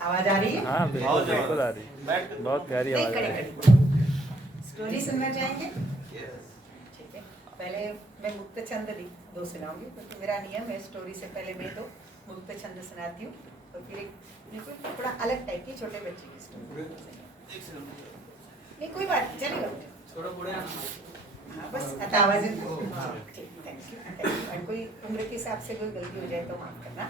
आवाज आ रही है? हाँ बिल्कुल आ रही है, बहुत प्यारी आवाज आ रही है। स्टोरी सुनना चाहेंगे? ठीक है, पहले मैं मुक्त छंद दो सुनाऊंगी क्योंकि मेरा नियम है स्टोरी से पहले मैं तो मुक्त छंद सुनाती हूँ और फिर एक बिल्कुल थोड़ा अलग टाइप की छोटे बच्चे की स्टोरी। नहीं कोई बात नहीं, चलेगा। हाँ बस आवाज ठीक, थैंक यू। और कोई उम्र के हिसाब से कोई गलती हो जाए तो माफ करना।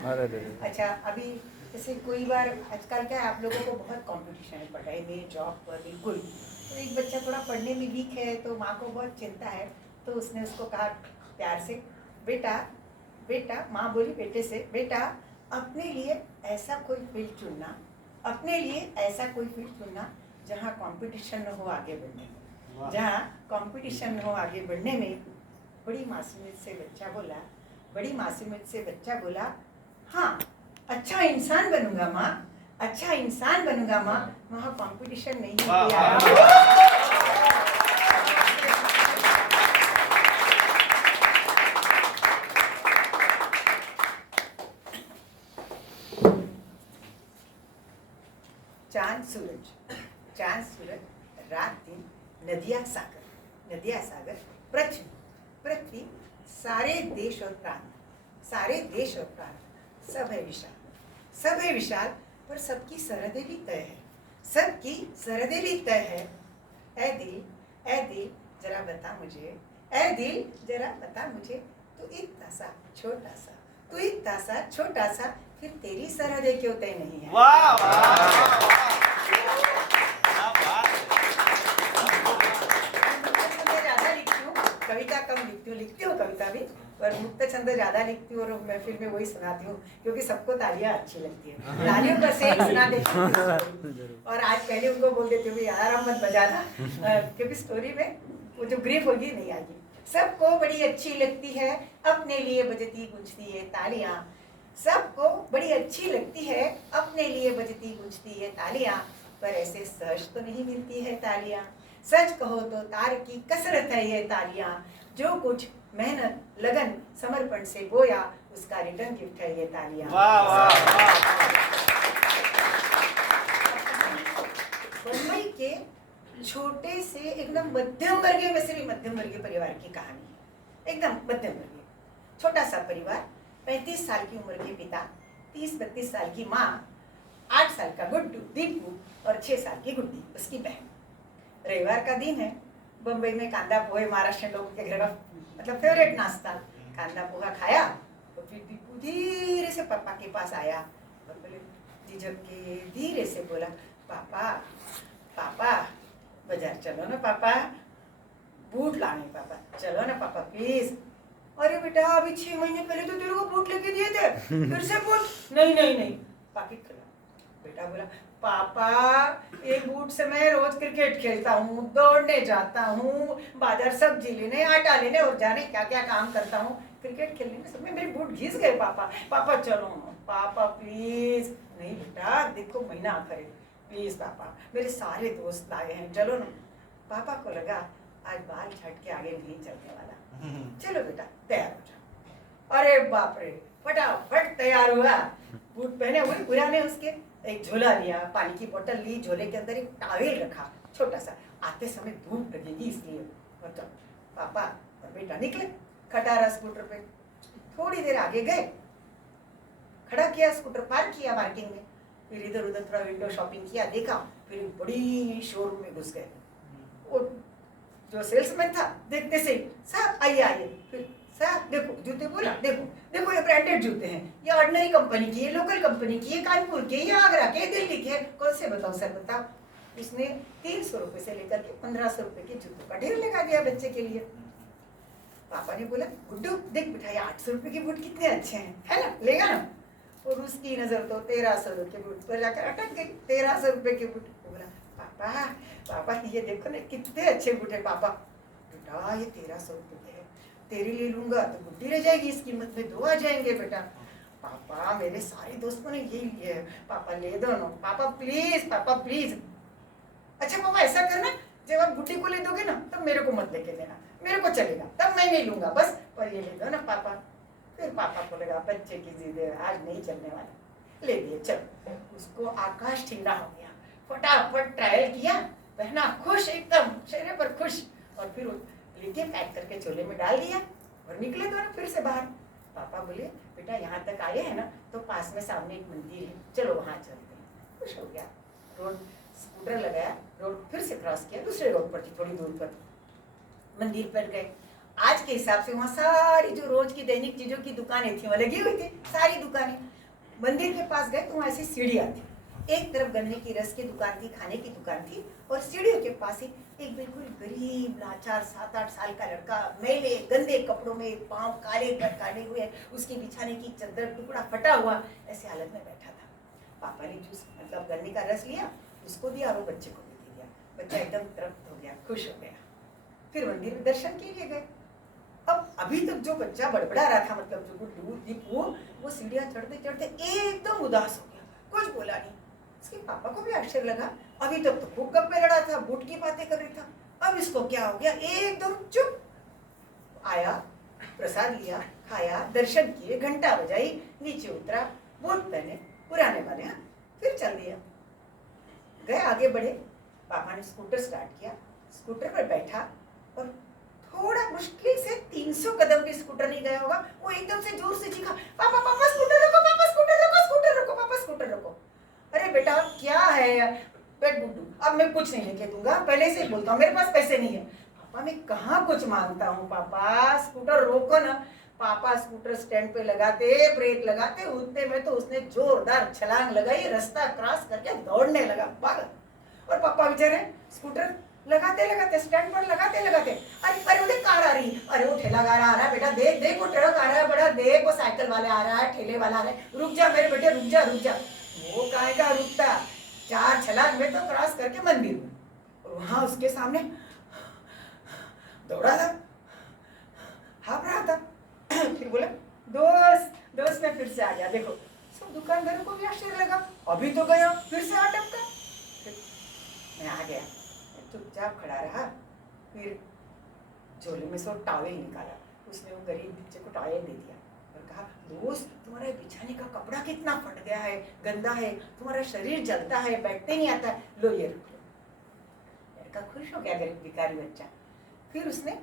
अच्छा, अभी जैसे कोई बार आजकल क्या है, आप लोगों को बहुत कंपटीशन है पढ़ाई में, जॉब पर, बिल्कुल। तो एक बच्चा थोड़ा पढ़ने में वीक है तो माँ को बहुत चिंता है, तो उसने उसको कहा प्यार से, बेटा बेटा, माँ बोली बेटे से, बेटा अपने लिए ऐसा कोई फील्ड चुनना, अपने लिए ऐसा कोई फील्ड चुनना जहाँ कंपटीशन न हो आगे बढ़ने में, जहाँ कंपटीशन न हो आगे बढ़ने में। बड़ी मासूमियत से बच्चा बोला, बड़ी मासूमियत से बच्चा बोला, हाँ अच्छा इंसान बनूंगा माँ, अच्छा इंसान बनूंगा माँ, वहाँ कंपटीशन नहीं है। चांद सूरज, रात दिन, नदियाँ सागर, पृथ्वी, सारे देश और प्रांत, सब है विशाल, पर सबकी सरहदें भी तय है। ऐ दिल जरा बता मुझे, तू इतना सा छोटा सा, फिर तेरी सरहदें क्यों तय नहीं है? ज्यादा लिखती हूँ, कविता कम लिखती हूँ कविता भी, पर मुक्त छंद ज्यादा लिखती हूँ और महफिल में वही सुनाती हूँ क्योंकि सबको तालियां अच्छी लगती है। तालियों का सेल सुना देती हूँ और आज पहले उनको बोल देती हूँ यार हम मत बजाना क्योंकि स्टोरी में वो जो ग्रीफ होगी नहीं आएगी। सबको बड़ी अच्छी लगती है, अपने लिए बजती गूंजती है तालियां, सबको बड़ी अच्छी लगती है, अपने लिए बजती गूंजती है तालियां, पर ऐसे सहज तो नहीं मिलती है तालियां। सच कहो तो तार की कसरत है ये तालियां, जो कुछ मेहनत, लगन, समर्पण से बोया, उसका रिटर्न गिफ्ट है ये तालियां। मुंबई के छोटे से एकदम मध्यम वर्गीय परिवार की कहानी है। एकदम मध्यम वर्गीय छोटा सा परिवार, 35 साल की उम्र के पिता, 30-32 साल की माँ, 8 साल का गुड्डू दीपू और 6 साल की गुड्डी उसकी बहन। रविवार का दिन है, बम्बई में कांदा पोहे महाराष्ट्र लोगों के घर का मतलब फेवरेट नाश्ता। कांदा पोहा खाया तो फिर दीपू धीरे से पापा के पास आया और बोले झिझक के धीरे से बोला, पापा बाजार चलो ना पापा, बूट लाने पापा, चलो ना पापा प्लीज। अरे बेटा अभी 6 महीने पहले तो तेरे को बूट लेके दिए थे, फिर से बूट? नहीं, पाकिट खुला। बेटा बोला, पापा ये बूट से मैं रोज क्रिकेट खेलता हूँ, दौड़ने जाता हूँ, बाजार सब्जी लेने, आटा लेने और जाने क्या क्या काम करता हूँ, क्रिकेट खेलने में सब में मेरे बूट घिस गए पापा चलो पापा प्लीज। नहीं बेटा देखो महीना आखिर है, प्लीज पापा, मेरे सारे दोस्त आए हैं, चलो ना। पापा को लगा आज बाल छट के आगे नहीं चलने वाला, चलो बेटा तैयार हो जाओ। अरे बाप रे, फटाफट तैयार हुआ, बूट पहने हुए पुराने, उसके एक झोला लिया, पानी की बोतल ली, झोले के अंदर एक टॉवेल रखा छोटा सा, आते समय धूप लगेगी इसलिए। और तो पापा और बेटा निकले खटारा स्कूटर पे, थोड़ी देर आगे गए, खड़ा किया स्कूटर, पार्क किया पार्किंग में, फिर इधर उधर थोड़ा विंडो शॉपिंग किया, देखा, फिर बड़ी शोरूम में घुस गए। वो जो सेल्समैन था देखते से साहब आइए, फिर साहब देखो जूते, बोला देखो ये ब्रांडेड जूते हैं, ये ऑर्डिनरी कंपनी की, ये लोकल कंपनी की, ये कानपुर के, ये आगरा के, दिल्ली के, कौन से बताओ सर बताओ। उसने 300 रुपए से लेकर के 1500 रुपए के जूतों का ढेर लगा दिया बच्चे के लिए। पापा ने बोला गुड्डू देख बेटा ये 800 रुपए के बूट कितने अच्छे हैं, है ना, लेगा ना। और उसकी नजर तो 1300 रुपए के बूट पर जाकर अटक गई, 1300 रुपए के बूट। बोला पापा ये देखो ना कितने अच्छे बूट है पापा। बेटा ये 1300 रुपए के है, तेरे लिए लूंगा तो गुड्डी रह जाएगी, इस कीमत में 2 आ जाएंगे बेटा। पापा मेरे सारे दोस्तों ने ये लिए है, पापा ले दो ना पापा प्लीज। अच्छा पापा ऐसा करना, जब आप गुड्डी को ले दोगे ना तब मेरे को मत लेके देना, मेरे को चलेगा, तब मैं नहीं लूंगा बस, पर ये ले दो ना पापा। फिर पापा को लगा बच्चे की जिद है, आज नहीं चलने वाला, ले दिए चलो। उसको आकाश ठंडा हो गया, फटाफट ट्रायल किया, पहना, खुश एकदम, चेहरे पर खुश, और फिर लेके पैक करके झोले में डाल दिया और निकले दोनों फिर से बाहर। पापा बोले बेटा यहाँ तक आए हैं ना तो पास में सामने एक मंदिर है, चलो वहाँ चलते हैं। खुश हो गया, रोड स्कूटर लगाया, रोड फिर से क्रॉस किया, दूसरे रोड पर थोड़ी दूर पर मंदिर पर गए। आज के हिसाब से वहाँ सारी जो रोज की दैनिक चीजों की दुकानें थी वहाँ लगी हुई थी, सारी दुकानें। मंदिर के पास गए तो वहाँ ऐसी सीढ़ियाँ थी, एक तरफ गन्ने की रस की दुकान थी, खाने की दुकान थी, और सीढ़ियों के पास ही एक बिल्कुल गरीब लाचार 7-8 साल का लड़का, मैले गंदे कपड़ों में, पाँव काले काटे हुए, उसकी बिछाने की चादर टुकड़ा फटा हुआ, ऐसे हालत में बैठा था। पापा ने जूस मतलब गन्ने का रस लिया, उसको दिया और वो बच्चे को भी दे दिया। बच्चा एकदम तृप्त हो गया, खुश हो गया। फिर मंदिर में दर्शन के लिए गए। अब अभी तक जो बच्चा बड़बड़ा रहा था, मतलब जो दूर थी वो सीढ़ियाँ चढ़ते चढ़ते एकदम उदास हो गया, कुछ बोला नहीं। उसके पापा को भी आश्चर्य लगा, अभी तक तो खूब गप्पे लड़ा था, बूट की बातें कर रही था, अब इसको क्या हो गया, एकदम चुप। आया, प्रसाद लिया, खाया, दर्शन किए, घंटा बजाई, नीचे उतरा, बूट पहने पुराने वाले, हाँ, फिर चल दिया। गए, आगे बढ़े, पापा ने स्कूटर स्टार्ट किया, स्कूटर पर बैठा और थोड़ा मुश्किल से 300 कदम भी स्कूटर नहीं गया होगा, वो एकदम से जोर से चीखा, पापा पापा स्कूटर रोको, पापा स्कूटर रोको, स्कूटर रोको, पापा स्कूटर रोको। अरे बेटा क्या है यार, बेट बुड्डू, अब मैं कुछ नहीं लेके दूंगा, पहले से ही बोलता हूँ मेरे पास पैसे नहीं है। पापा मैं कहाँ कुछ मांगता हूँ, पापा स्कूटर रोको ना। पापा स्कूटर स्टैंड पे लगाते, ब्रेक लगाते, उतने में तो उसने जोरदार छलांग लगाई, रास्ता क्रॉस करके दौड़ने लगा, भागा। और पापा बेचारे स्कूटर लगाते लगाते स्टैंड पर लगाते लगाते, अरे अरे उधर कार आ रही, अरे वो ठेला गाड़ा आ रहा है, बेटा देख देख, वो ट्रक आ रहा है, बड़ा देख, वो साइकिल वाला आ रहा है, ठेले वाला आ रहा है, रुक जा मेरे बेटे, रुक जा रुक जा। वो काहे का रुकता, 4 छलांग में तो क्रॉस करके मंदिर में, और वहां उसके सामने दौड़ा था, हाँफ रहा था। फिर बोला दोस्त दोस्त, मैं फिर से आ गया। देखो सब दुकानदारों को भी आश्चर्य लगा, अभी तो गया फिर से आ टपका। मैं आ गया, चुपचाप खड़ा रहा, फिर झोले में से टॉवेल निकाला, उसने वो गरीब बच्चे को टॉवेल दे दिया और कहा दोस्त तुम्हारे बिछाने का कपड़ा कितना फट गया है, गंदा है, तुम्हारा शरीर जलता है, बैठते नहीं आता, लो ये रख लो। लड़का खुश हो गया, गरीब भिखारी बच्चा। फिर उसने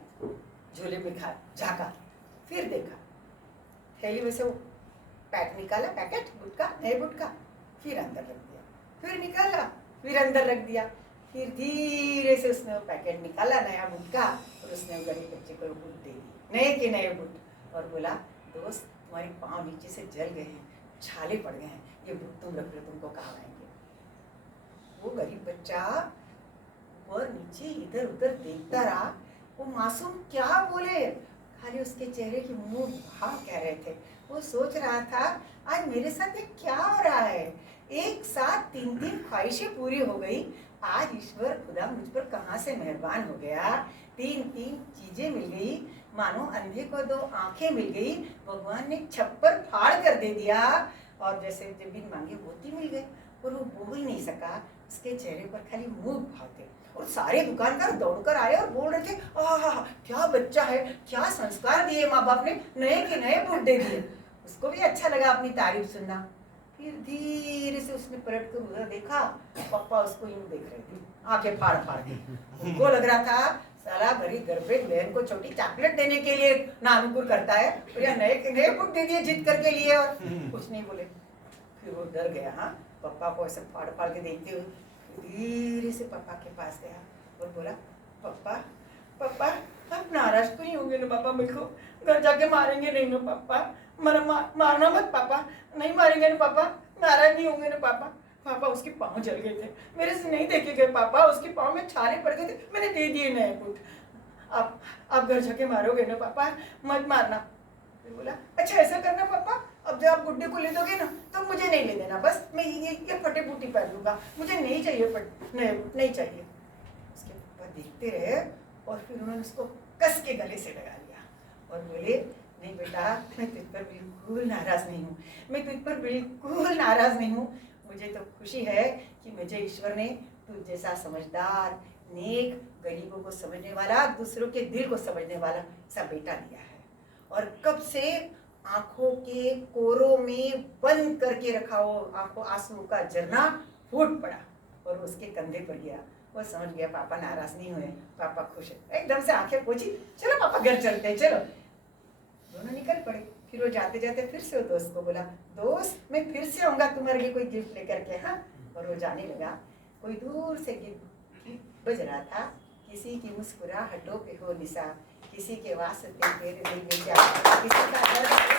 झोले में झाँका, फिर देखा, थैली में से वो पैक निकाला, पैकेट गुटका, नए गुटका, फिर अंदर रख दिया, फिर निकाला, फिर अंदर रख दिया, फिर धीरे से उसने वो पैकेट निकाला, नया गुटका, और उसने गरीब बच्चे को बुट दे दी, नए के नए बुट, और बोला दोस्त तुम्हारे पाँव नीचे से जल गए हैं, छाले पड़ गए हैं, ये बुट तुम रख लो, तुमको काम आएंगे। वो गरीब बच्चा ऊपर नीचे इधर उधर देखता रहा, वो मासूम क्या बोले, खाली उसके चेहरे की मुंह भाव कह रहे थे। वो सोच रहा था आज मेरे साथ ये क्या हो रहा है, एक साथ 3 ख्वाहिशें पूरी हो गई, आज ईश्वर खुदा मुझ पर कहाँ से मेहरबान हो गया, 3 चीजें मिल गई, मानो अंधे को 2 आंखें मिल गई, भगवान ने छप्पर फाड़ कर दे दिया, और जैसे जब बिन मांगे मोती मिल गए, और वो बोल नहीं सका, उसके चेहरे पर खाली मुंह भाव थे। और सारे दुकानदार दौड़कर आए और बोल रहे थे आहा क्या बच्चा है, क्या संस्कार दिए माँ बाप ने, नए के नए बूट दे दिए। उसको भी अच्छा लगा अपनी तारीफ सुनना। फिर धीरे से उसने पलट कर उधर देखा, पापा उसको यूं देख रहे थे, आंखें फाड़ फाड़ के। उनको लग रहा था साला गरीब घर पे बहन को छोटी चॉकलेट देने के लिए नानुकुर करता है, तो या नए के नए बूट दे दिए जिद करके लिए, और कुछ नहीं बोले। फिर वो डर गया, हाँ, पापा को ऐसे फाड़ फाड़ के देखते हुए धीरे से पापा के पास गया और बोला पापा पापा आप नाराज तो नहीं होंगे ना पापा, मेरे को घर जाके मारेंगे नहीं ना पापा, मारना मत पापा, नहीं मारेंगे ना पापा, नाराज नहीं होंगे ना पापा। पापा उसके पाँव जल गए थे, मेरे से नहीं देखे गए पापा, उसके पाँव में छाले पड़ गए थे, मैंने दे दिए नए बूट, आप घर जाके मारोगे ना पापा, मत मारना। फिर बोला अच्छा ऐसा करना पापा, अब जब आप गुड्डे को ले दोगे ना तो मुझे नहीं ले देना, बस मैं ये फटे बूटी पहन लूंगा, मुझे नहीं चाहिए नए बूट, नहीं चाहिए। उसके पापा देखते रहे और फिर उन्होंने उसको कस के गले से लगा लिया और बोले नहीं बेटा, मैं तुझ पर बिल्कुल नाराज नहीं हूँ, मैं तुझ पर बिल्कुल नाराज नहीं हूँ, मुझे तो खुशी है कि मुझे ईश्वर ने तुझ जैसा समझदार, नेक, गरीबों को समझने वाला, दूसरों के दिल को समझने वाला सब बेटा दिया है। और कब से आंखों के कोरों में बंद करके रखा हो आंखों आंसू का झरना फूट पड़ा और उसके कंधे पर गया। वो समझ गया पापा नाराज नहीं हुए, पापा खुश है। एकदम से आंखें पोंछी, चलो पापा घर चलते हैं, चलो। दोनों निकल पड़े। फिर वो जाते जाते फिर से वो दोस्त को बोला, दोस्त मैं फिर से आऊंगा तुम्हारे लिए कोई गिफ्ट लेकर के, हाँ। और वो जाने लगा। कोई दूर से गिफ्ट बज रहा था, किसी की मुस्कुराहटों पे हो निशा, किसी के वास्ते तेरे दिल में क्या, किसी का दर्द